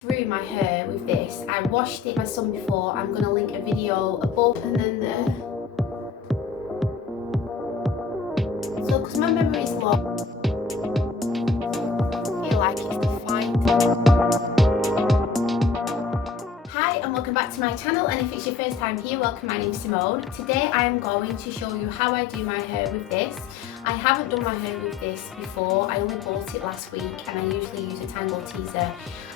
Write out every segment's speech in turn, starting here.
through my hair with this. I washed it my son before. I'm going to link a video above and then there. So because my memory is low, I feel like it's defined. Hi and welcome back to my channel, and if it's your first time here, welcome. My name's Simone. Today I am going to show you how I do my hair with this. I haven't done my hair with this before. I only bought it last week and I usually use a tangle teezer.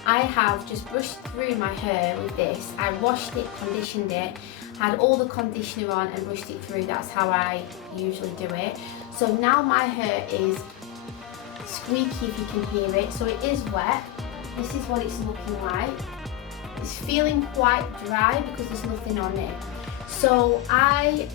I have just brushed through my hair with this. I washed it, conditioned it, had all the conditioner on and brushed it through. That's how I usually do it. So now my hair is squeaky, if you can hear it. So it is wet. This is what it's looking like. It's feeling quite dry because there's nothing on it. So I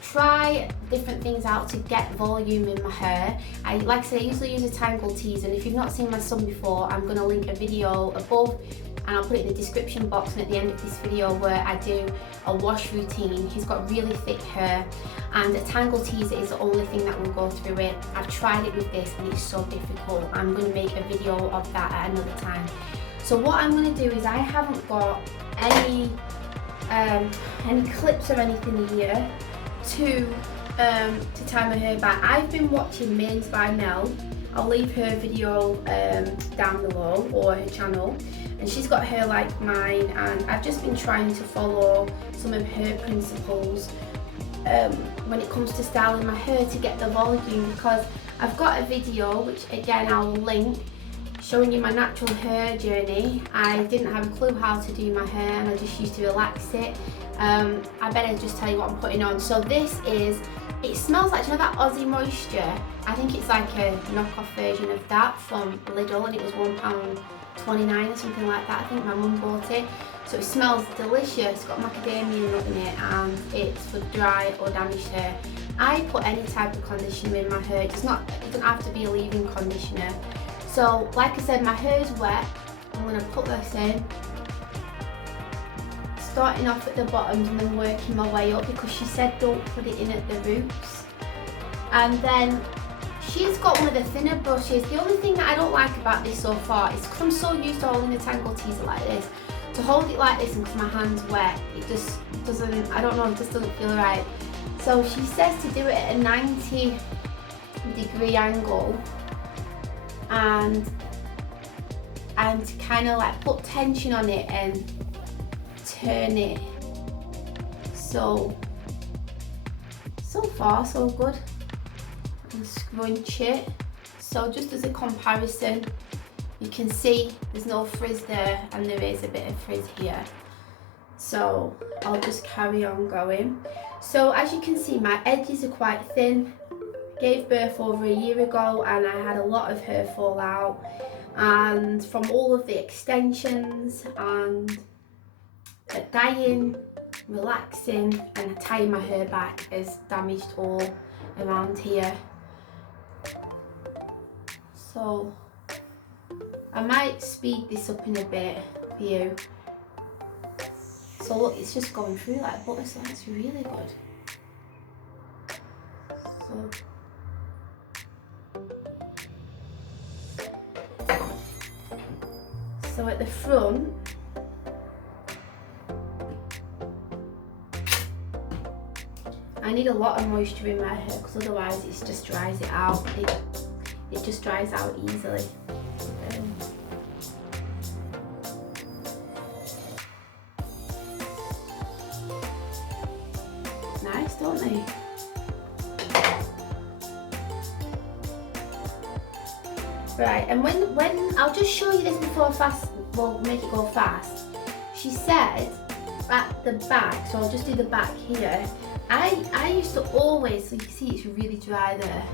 try different things out to get volume in my hair. Like I say, I usually use a tangle teezer, and if you've not seen my son before, I'm going to link a video above and I'll put it in the description box and at the end of this video where I do a wash routine. He's got really thick hair and a tangle teezer is the only thing that will go through it. I've tried it with this and it's so difficult. I'm going to make a video of that at another time. So what I'm going to do is, I haven't got any clips or anything here to tie my hair back. I've been watching Mains by Mel. I'll leave her video down below, or her channel, and she's got hair like mine, and I've just been trying to follow some of her principles when it comes to styling my hair to get the volume, because I've got a video which again I'll link showing you my natural hair journey. I didn't have a clue how to do my hair and I just used to relax it. I better just tell you what I'm putting on. So this is, it smells like, you know that Aussie Moisture? I think it's like a knockoff version of that from Lidl, and it was £1.29 or something like that. I think my mum bought it. So it smells delicious. It's got macadamia nut in it and it's for dry or damaged hair. I put any type of conditioner in my hair. It doesn't have to be a leave-in conditioner. So like I said, my hair is wet. I'm going to put this in, starting off at the bottoms and then working my way up, because she said don't put it in at the roots. And then she's got one of the thinner brushes. The only thing that I don't like about this so far is because I'm so used to holding a tangle teezer like this, to hold it like this and because my hand's wet, it just doesn't, I don't know, it just doesn't feel right. So she says to do it at a 90-degree angle and kind of like put tension on it and turn it. So far so good. And scrunch it. So just as a comparison, you can see there's no frizz there and there is a bit of frizz here. So I'll just carry on going. So as you can see, my edges are quite thin. Gave birth over a year ago and I had a lot of hair fall out, and from all of the extensions and dyeing, relaxing and tying my hair back has damaged all around here. So I might speed this up in a bit for you. So look, it's just going through like butter, so that's really good. So at the front, I need a lot of moisture in my hair because otherwise it just dries it out. It just dries out easily. Nice, don't they? Right, and when I'll just show you this before we'll make it go fast. She said at the back, so I'll just do the back here. I used to always, so you can see it's really dry there.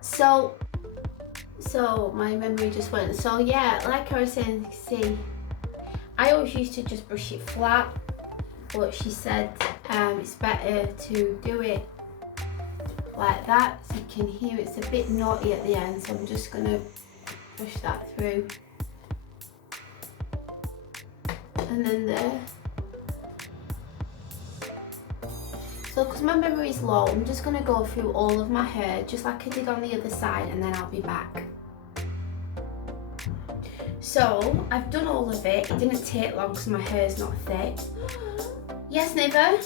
So my memory just went. So yeah, like I was saying, see, I always used to just brush it flat, but she said it's better to do it like that, so you can hear it's a bit knotty at the end, so I'm just going to push that through. And then there. So because my memory is low, I'm just going to go through all of my hair just like I did on the other side, and then I'll be back. So I've done all of it. It didn't take long because my hair's not thick. Yes, Niver?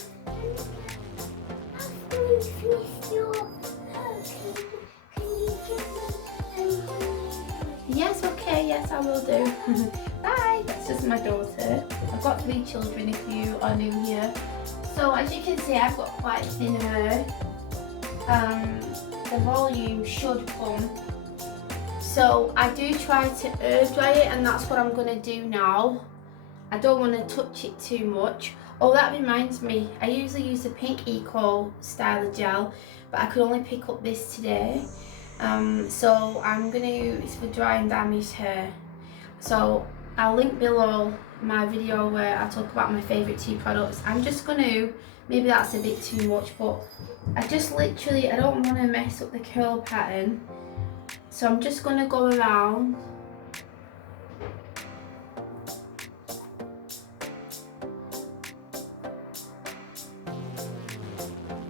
Yes, okay, yes I will do. Bye! That's just my daughter. I've got 3 children if you are new here. So as you can see, I've got quite thin hair. The volume should come. So I do try to air dry it, and that's what I'm going to do now. I don't want to touch it too much. Oh, that reminds me, I usually use the Pink Eco Styler Gel, but I could only pick up this today. So I'm going to use for dry and damaged hair. So I'll link below my video where I talk about my favourite 2 products. I'm just going to, maybe that's a bit too much, but I just literally, I don't want to mess up the curl pattern. So I'm just going to go around.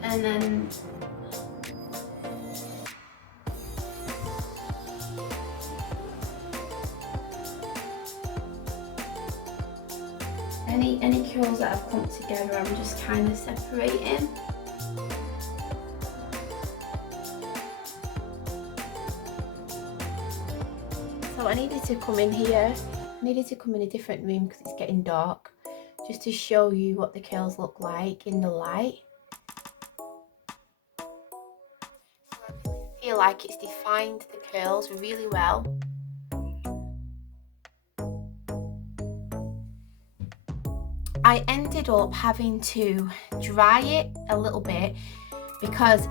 And then any curls that have come together, I'm just kind of separating. So I needed to come in here. I needed to come in a different room because it's getting dark, just to show you what the curls look like in the light. I feel like it's defined the curls really well. I ended up having to dry it a little bit because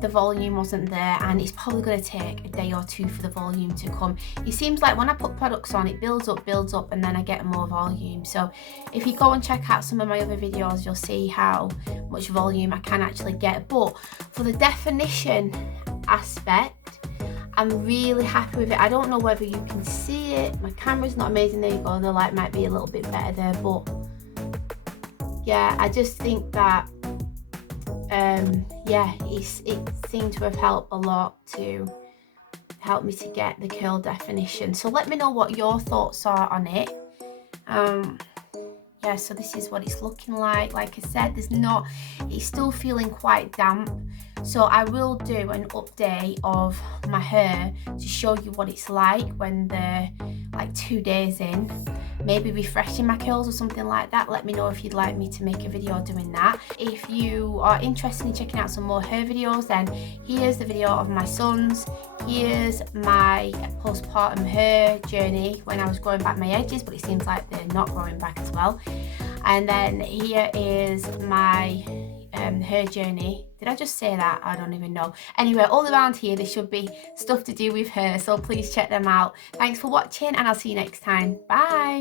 the volume wasn't there, and it's probably going to take a day or 2 for the volume to come. It seems like when I put products on, it builds up, and then I get more volume. So if you go and check out some of my other videos, you'll see how much volume I can actually get. But for the definition aspect, I'm really happy with it. I don't know whether you can see it. My camera's not amazing. There you go. The light might be a little bit better there, but yeah, I just think that yeah, it seemed to have helped a lot to help me to get the curl definition. So let me know what your thoughts are on it. Yeah, so this is what it's looking like. Like I said, it's still feeling quite damp. So I will do an update of my hair to show you what it's like when they're like 2 days in. Maybe refreshing my curls or something like that. Let me know if you'd like me to make a video doing that. If you are interested in checking out some more hair videos, then here's the video of my son's. Here's my postpartum hair journey when I was growing back my edges, but it seems like they're not growing back as well. And then here is my hair journey. Did I just say that? I don't even know. Anyway, all around here there should be stuff to do with hair, so please check them out. Thanks for watching, and I'll see you next time. Bye.